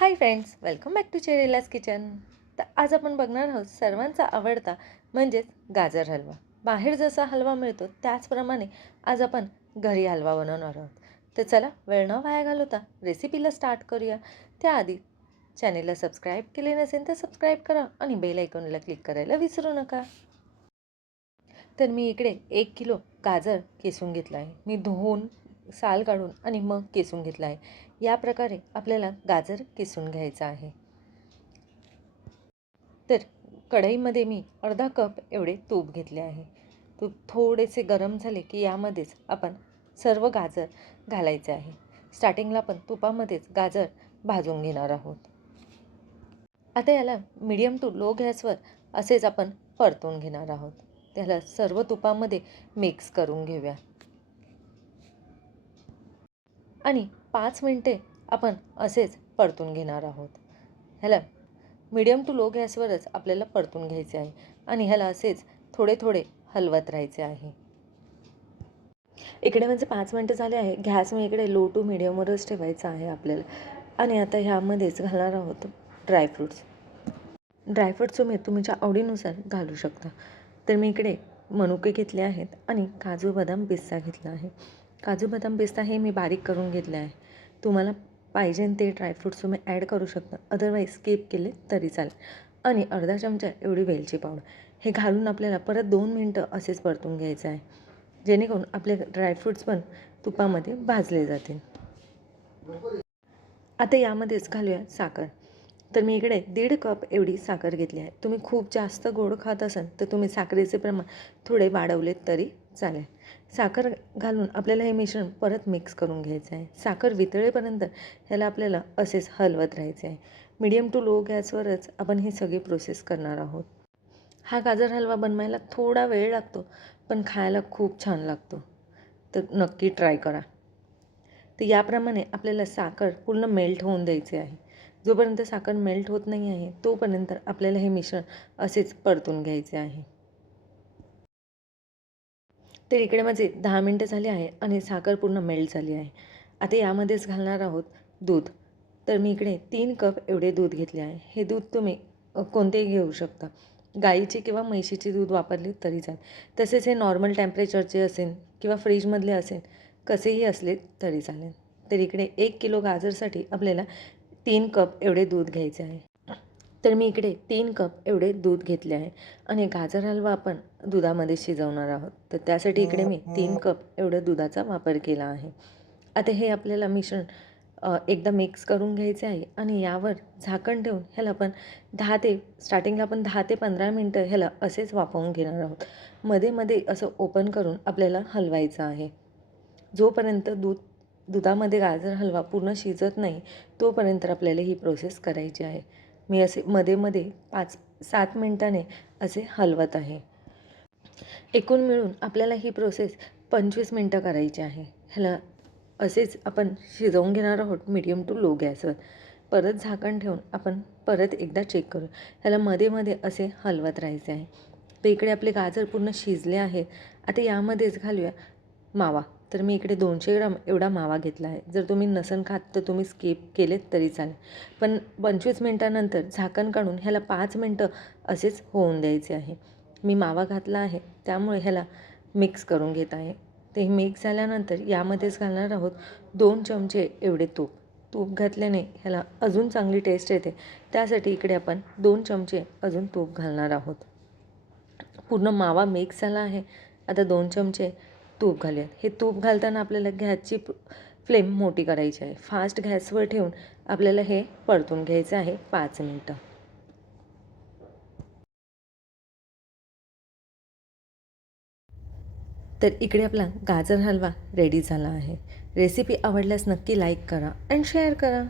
High friends, welcome back to चेरीलाज kitchen. तर आज आपण बघणार आहोत सर्वांचा आवडता म्हणजेच गाजर हलवा. बाहेर जसा हलवा मिळतो त्याचप्रमाणे आज आपण घरी हलवा बनवणार आहोत. तर चला वेळ न वाया घालवता रेसिपीला स्टार्ट करूया. त्याआधी चॅनेलला सबस्क्राईब केले नसेल तर सबस्क्राईब करा आणि बेल आयकॉनला क्लिक करायला विसरू नका. तर मी इकडे 1 किलो गाजर किसून घेतला आहे. मी धुवून साल काढून आणि मग किसून घेतला आहे. या प्रकारे आपल्याला गाजर किसून घ्यायचं आहे. तर कढईमध्ये मी अर्धा कप एवढे तूप घेतले आहे. तूप थोडेसे गरम झाले की यामध्येच आपण सर्व गाजर घालायचे आहे. स्टार्टिंगला आपण तुपामध्येच गाजर भाजून घेणार आहोत. आता याला मीडियम टू लो गॅसवर असेच आपण परतून घेणार आहोत. त्याला सर्व तुपामध्ये मिक्स करून घेऊया आणि 5 मिनिटे आपण असेच परतून घेणार आहोत. ह्याला मीडियम टू लो गॅसवरच आपल्याला परतून घ्यायचे आहे आणि ह्याला असेच थोडे थोडे हलवत राहायचे आहे. इकडे म्हणजे 5 मिनिटं झाले आहे. गॅस मी इकडे लो टू मीडियमवरच ठेवायचा आहे आपल्याला. आणि आता ह्यामध्येच घालणार आहोत ड्रायफ्रूट्स. ड्रायफ्रूट्स तुम्ही तुमच्या आवडीनुसार घालू शकता. तर मी इकडे मनुके घेतले आहेत आणि काजू बदाम पिस्ता घेतला आहे. काजू बदाम पिस्ता हे मी बारीक करून घेतले आहे. तुम्हाला पाहिजे ते ड्रायफ्रूट्स तुम्ही ॲड करू शकता, अदरवाईज स्किप केले तरी चालेल. आणि अर्धा चमचा एवढी वेलची पावडर हे घालून आपल्याला परत 2 मिनटं असेच परतून घ्यायचं आहे, जेणेकरून आपले ड्रायफ्रूट्स पण तुपामध्ये भाजले जातील. आता यामध्येच घालूया साखर. तर मी इकडे 1.5 कप एवढी साखर घेतली आहे. तुम्ही खूप जास्त गोड खात असाल तर तुम्ही साखरेचे प्रमाण थोडे वाढवलेत तरी चालेल. साखर घालून आपल्याला हे मिश्रण परत मिक्स करून घ्यायचं आहे. साखर वितळेपर्यंत ह्याला आपल्याला असेच हलवत राहायचे आहे. मीडियम टू लो गॅसवरच आपण ही सगळी प्रोसेस करणार आहोत. हा गाजर हलवा बनवायला थोडा वेळ लागतो, पण खायला खूप छान लागतो. तर नक्की ट्राय करा. तर याप्रमाणे आपल्याला साखर पूर्ण मेल्ट होऊन द्यायचे आहे. जोपर्यंत साखर मेल्ट होत नाही आहे तोपर्यंत आपल्याला हे मिश्रण असेच परतून घ्यायचे आहे. तर इकडे माझे 10 मिनटं झाले आहे आणि साखर पूर्ण मेल्ट झाली आहे. आता यामध्येच घालणार आहोत दूध. तर मी इकडे 3 कप एवढे दूध घेतले आहे. हे दूध तुम्ही कोणतेही घेऊ शकता. गाईचे किंवा म्हैशीचे दूध वापरले तरी चालेल. तसेच हे नॉर्मल टेम्परेचरचे असेल किंवा फ्रीजमधले असेल, कसेही असले तरी चालेल. तर इकडे 1 किलो गाजरसाठी आपल्याला 3 कप एवढे दूध घ्यायचे आहे. तर मी इकडे 3 कप एवढे दूध घेतले आहे आणि गाजर हलवा आपण दुधामध्ये शिजवणार आहोत. तर त्यासाठी इकडे मी 3 कप एवढं दुधाचा वापर केला आहे. आता हे आपल्याला मिश्रण एकदा मिक्स करून घ्यायचे आहे आणि यावर झाकण ठेवून ह्याला आपण स्टार्टिंगला आपण 10 ते 15 मिनटं ह्याला असेच वाफवून घेणार आहोत. मध्ये मध्ये असं ओपन करून आपल्याला हलवायचं आहे. जोपर्यंत दुधामध्ये गाजर हलवा पूर्ण शिजत नाही तोपर्यंत आपल्याला ही प्रोसेस करायची आहे. मी असे मध्ये मध्ये 5-7 मिनटाने असे हलवत आहे. एकूण मिळून आपल्याला ही प्रोसेस 25 मिनटं करायची आहे. ह्याला असेच आपण शिजवून घेणार आहोत मीडियम टू लो गॅसवर. परत झाकण ठेवून आपण परत एकदा चेक करू. ह्याला मध्ये मध्ये असे हलवत राहायचे आहे. तर इकडे आपले गाजर पूर्ण शिजले आहेत. आता यामध्येच घालूया मावा. तर मी इकडे 200 ग्राम एवढा मावा घेतला आहे. जर तुम्ही नसन खात तर तुम्ही स्किप केलेत तरी चालेल. पण 25 मिनटानंतर झाकण काढून ह्याला 5 मिनटं असेच होऊन द्यायचे आहे. मी मावा घातला आहे त्यामुळे ह्याला मिक्स करून घेत आहे. ते मिक्स झाल्यानंतर यामध्येच घालणार आहोत 2 चमचे एवढे तूप. तूप घातल्याने ह्याला अजून चांगली टेस्ट येते. त्यासाठी इकडे आपण 2 चमचे अजून तूप घालणार आहोत. पूर्ण मावा मिक्स झाला आहे. आता 2 चमचे तूप घालूयात. हे तूप घालताना आपल्याला गॅसची फ्लेम मोठी करायची आहे. फास्ट गॅसवर ठेवून आपल्याला हे परतून घ्यायचं आहे 5 मिनटं. तर इकडे आपला गाजर हलवा रेडी झाला आहे. रेसिपी आवडल्यास नक्की लाईक करा आणि शेअर करा.